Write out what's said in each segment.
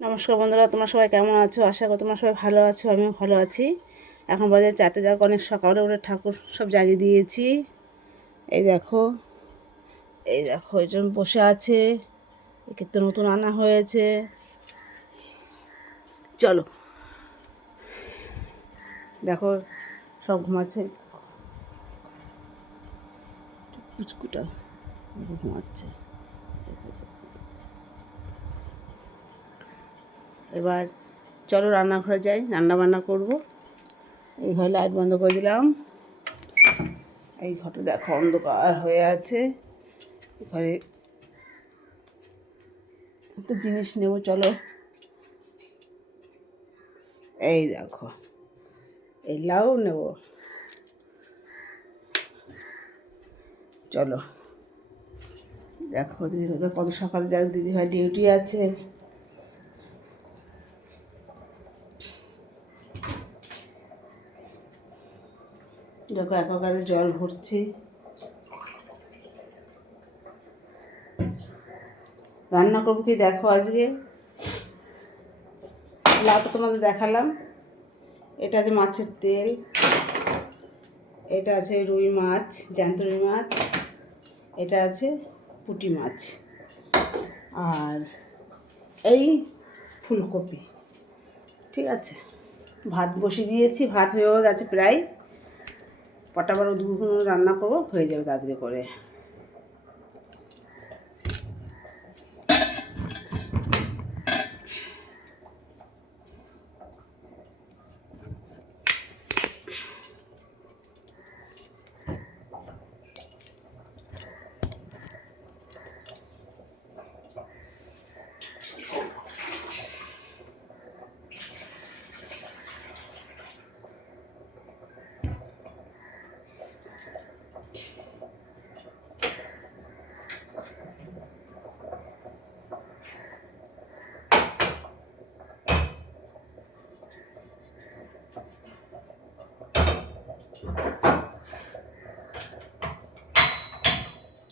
নমস্কার বন্ধুরা, তোমরা সবাই কেমন আছো? আশা করি তোমরা সবাই ভালো আছো, আমিও ভালো আছি। এখন বাজে চারটে, যাক, অনেক সকালে উঠে ঠাকুর সব জাগিয়ে দিয়েছি। এই দেখো এই দেখো এজন বসে আছে। একে তো নতুন আনা হয়েছে। চলো। দেখো, সব ঘুমাচ্ছে। পুচকুটা ঘুমাচ্ছে। এবার চলো রান্নাঘরে যাই রান্না বান্না করব। এই ঘরে লাইট বন্ধ করে দিলাম। এই ঘরটা দেখো অন্ধকার হয়ে আছে। ঘরে একটু জিনিস নেব, চলো। এই দেখো, এই লাউ নেব। চলো। দেখো দিদি কত সকালে দিদি ভাই ডিউটি আছে। দেখো একবারে জল ভরছি। রান্না করব কি দেখো আজকে? লাউটা তোমাদের দেখালাম। এটা আছে মাছের তেল। এটা আছে রুই মাছ, জ্যান্ত রুই মাছ। এটা আছে পুঁটি মাছ। আর এই ফুলকপি। ঠিক আছে? ভাত বসিয়ে দিয়েছি, ভাত হয়েও গেছে প্রায়। পটাবার দুগুলো রান্না করব হয়ে যাবে তাড়াতাড়ি করে।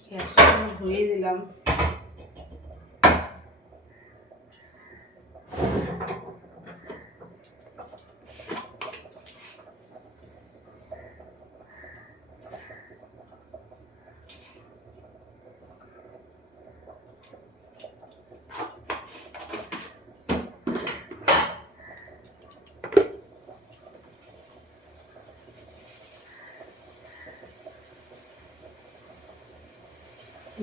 গ্যাসটা ধুয়ে দিলাম।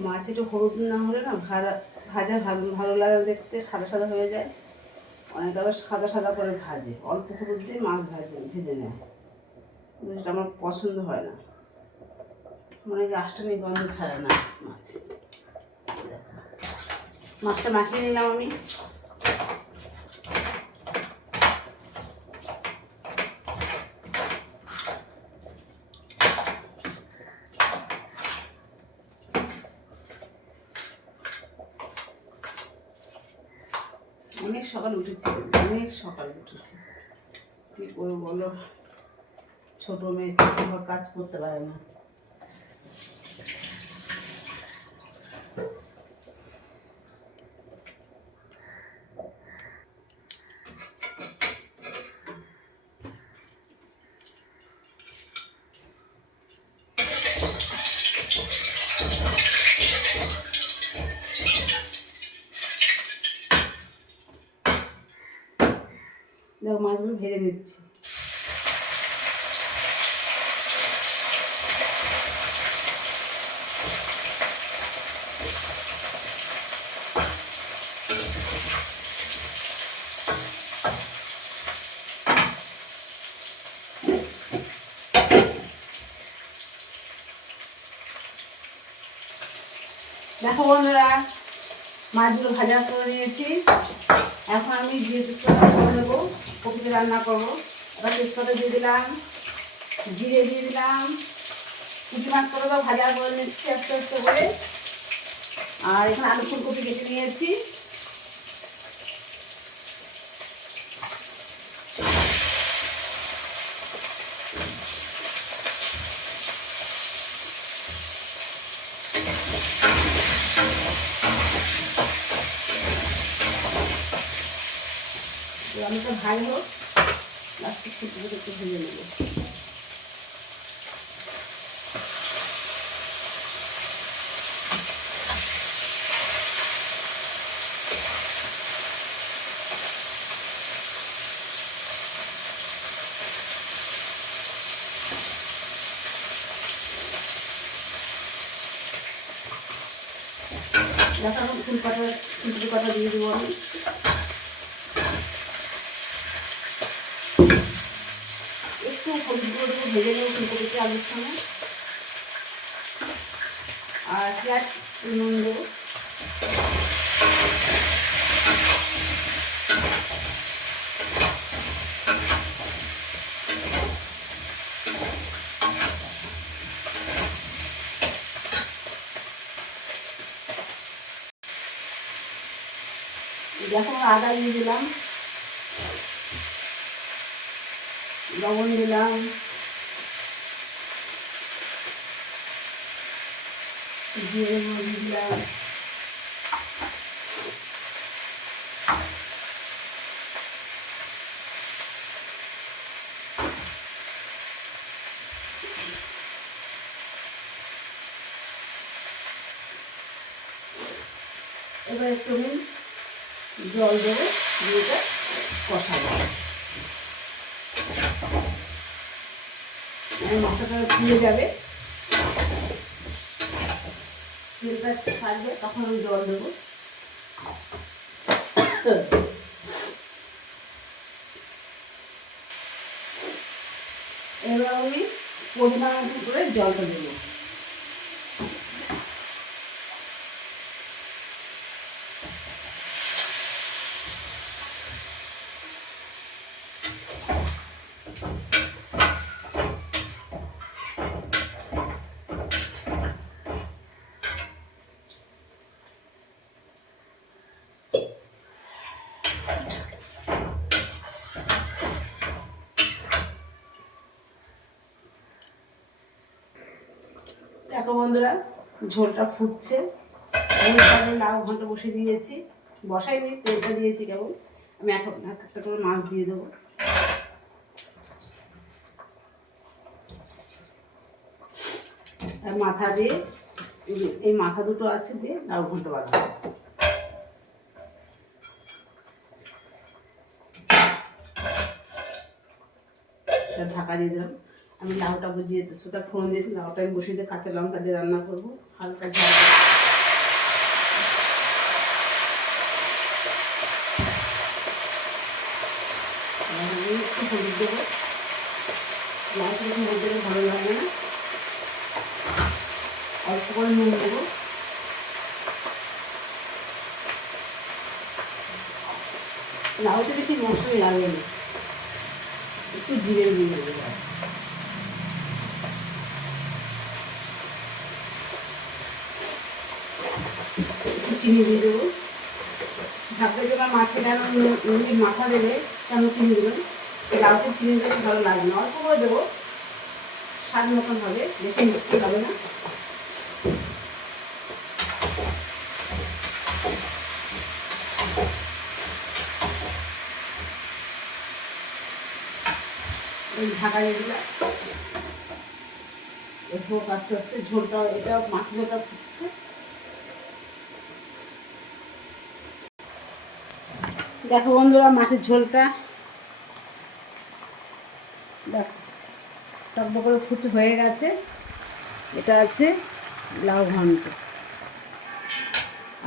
মাছ একটু হলুদ না হলে না ভাজা ভাজা ভালো লাগে দেখতে, সাদা সাদা হয়ে যায়। অনেকে আবার সাদা সাদা করে ভাজে। অল্প হলুদ দিয়ে মাছ ভাজে, ভেজে নেয়। কিন্তু সেটা আমার পছন্দ হয় না। মনে হয় নিয়ে গন্ধ ছাড়ে না মাছ। মাছটা মাখিয়ে নিলাম আমি অনেক সকাল উঠেছি অনেক সকাল উঠেছি। কী করব বলো ছোটো মেয়ে কাজ করতে পারে না। দেখো মাছগুলো ভেজে নিচ্ছি। দেখো বন্ধুরা মাছগুলো ভাজা করে নিয়েছি। এখন আমি দিয়ে দেবো কপিতে রান্না করব। এবার তেজপাতা দিয়ে দিলাম, জিরে দিয়ে দিলাম। কুচি মাছ করে দাও ভাজা করে নিচ্ছি আস্তে আস্তে করে। আর এখানে আলু ফুলকপি কেটে নিয়েছি। আলুটা ভাই হোক লাস্টে শুকনো একটু ভেজে নেব। দেখো ফুল পাতা ফুলকপি পাতা দিয়ে দেবো আমি একটু হলুদ গুঁড়ো দেবো ভেজে নেব ফুলকপিতে আলুর সঙ্গে। আর পেঁয়াজ, নুন দেবো। দেখো আদা দিয়ে দিলাম, লবণ দিলাম। মরিচ দিলাম এবার একটু আমি জল দেবো দিয়ে এটা কষাবো। মশলাটা ফুলে যাবে। তেলটা ছাড়বে তখন আমি জল দেবো এবার আমি পরিমাণ করে জলটা দেবো দেখো বন্ধুরা, ঝোলটা ফুটছে। লাউ ঘণ্টা বসে দিয়েছি। বসাইনি তেলটা দিয়েছি কেবল। আমি এখন এক একটা করে মাছ দিয়ে দেবো। আর মাথা দিয়ে, এই মাথা দুটো আছে দিয়ে লাউ ঘণ্টা বানাবো। ঢাকা দিয়ে দিলাম। আমি লাউটা বুঝিয়ে তেজপাতা ফোড়ন দিয়েছি লাউটা আমি বসিয়ে দিয়ে কাঁচা লঙ্কা দিয়ে রান্না করব। হালকা ঝাল। একটু দেবো। লাউটা ভালো না। লাউতে বেশি মশলা লাগবে না। একটু জিরে দিয়ে দেবো একটু চিনি দিয়ে দেবো। ঢাকতে দেবার মাছে কেন নুনের মাথা দেবে কেন চিনি দেবেন লাউতে চিনি দেবে ভালো লাগে না। অল্প করে দেবো। স্বাদ মতন হবে, বেশি মিষ্টি হবে না। ঢাকা হোক আস্তে আস্তে ঝোলটা, এটা মাছ ঝোলটা ফুটছে দেখো বন্ধুরা মাছের ঝোলটা। দেখো টকবক করে ফুটে হয়ে গেছে। এটা আছে লাউ ঘন্ট।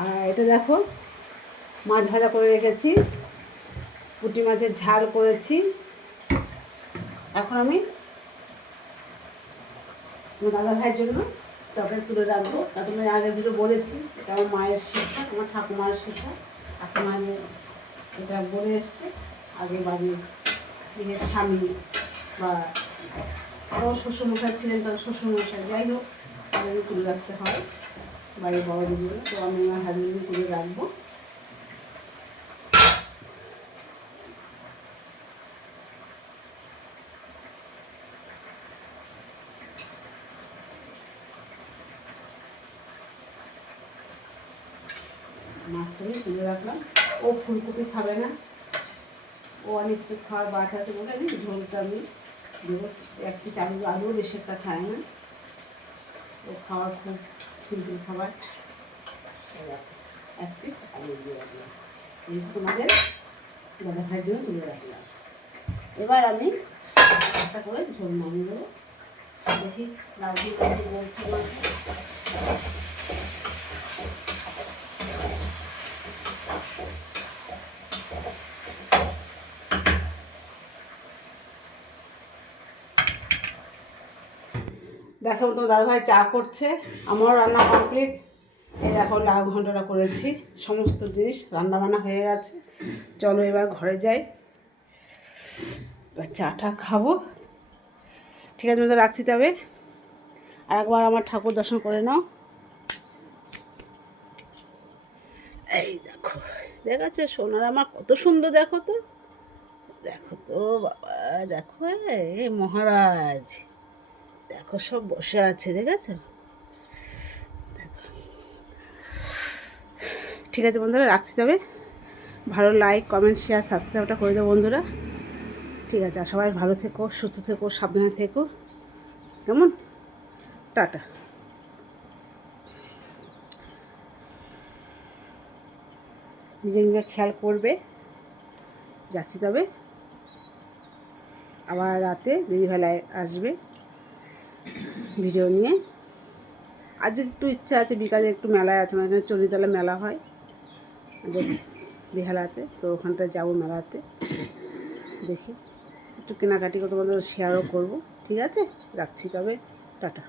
আর এটা দেখো, মাছ ভাজা করে রেখেছি। পুঁটি মাছের ঝাল করেছি। এখন আমি দাদা ভাইয়ের জন্য তরকারি তুলে রাখব। তাতে আমি আগের দিকে বলেছি, এটা আমার মায়ের শিক্ষা আমার ঠাকুমার শিক্ষা। ঠাকুমার এটা বলে এসছে, আগে বাড়ির নিজের স্বামী বা আরও শ্বশুরমশাই ছিলেন তার শ্বশুরমশাই। যাই হোক, তাদের তুলে রাখতে হয় বাড়ির জন্য তো আমি আমার হাজবেন্ডকে তুলে রাখব। মাছটা আমি তুলে রাখলাম। ও ফুলকপি খাবে না। ও অনেক কিছু খাওয়ার বাচ আছে বলে আমি ঝোলটা আমি দেবো। এক পিস আলু, আলুও বেশি একটা খায় না। ও খাওয়ার খুব সিম্পল খাবার। এক পিস আলু দিয়ে রাখলাম। এই তোমাদের দাদা জন্য তুলে রাখলাম। এবার আমি একটা করে ঝোল নামিয়ে দেবো দেখি লাউ দিয়ে বলছে দেখো, তোমার দাদাভাই চা করছে, আমারও রান্না কমপ্লিট এই দেখো, লাউ ঘন্টটা করেছি, সমস্ত জিনিস রান্না বান্না হয়ে গেছে। চলো এবার ঘরে যাই। এবার চাটা খাব। ঠিক আছে মতো রাখছি তবে। আর একবার আমার ঠাকুর দর্শন করে নাও। এই দেখো, দেখাচ্ছে সোনার আমার কত সুন্দর, দেখো তো। দেখো তো, বাবা, দেখো এ মহারাজ। দেখো, সব বসে আছে দেখেছ দেখো। ঠিক আছে বন্ধুরা, রাখছি তবে। ভালো লাইক কমেন্ট শেয়ার সাবস্ক্রাইবটা করে দেবো বন্ধুরা। ঠিক আছে, আর সবাই ভালো থেকো, সুস্থ থেকো, সাবধানে থেকো। কেমন? টাটা। নিজে নিজে খেয়াল করবে। যাচ্ছি তবে। আবার রাতে দিদিবেলায় আসবে। ভিডিও নিয়ে। আজ একটু ইচ্ছা আছে, বিকালে একটু মেলায় আছে মানে চলিতলা মেলা হয় বেহালাতে, তো ওখানটা যাব মেলাতে। দেখি, একটু কেনাকাটি করে তোমাদের শেয়ারও করব। ঠিক আছে? রাখছি, তবে টাটা।